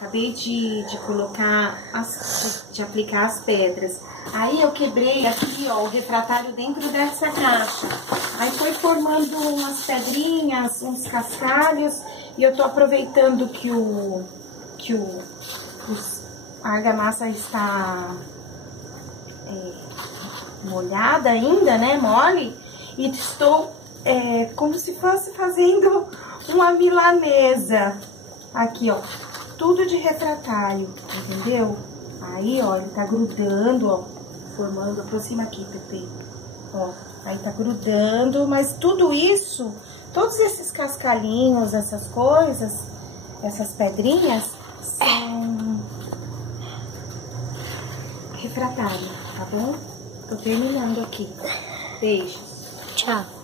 Acabei de colocar, de aplicar as pedras. Aí eu quebrei aqui, ó, o refratário dentro dessa caixa. Aí foi formando umas pedrinhas, uns cascalhos. E eu tô aproveitando que a argamassa está molhada ainda, né, mole. E estou como se fosse fazendo uma milanesa. Aqui, ó, tudo de refratário, entendeu? Aí, ó, ele tá grudando, ó, formando, aproxima aqui, Pepe. Ó, aí tá grudando, mas tudo isso, todos esses cascalhinhos, essas coisas, essas pedrinhas, são refratário, tá bom? Tô terminando aqui. Beijos. Tchau.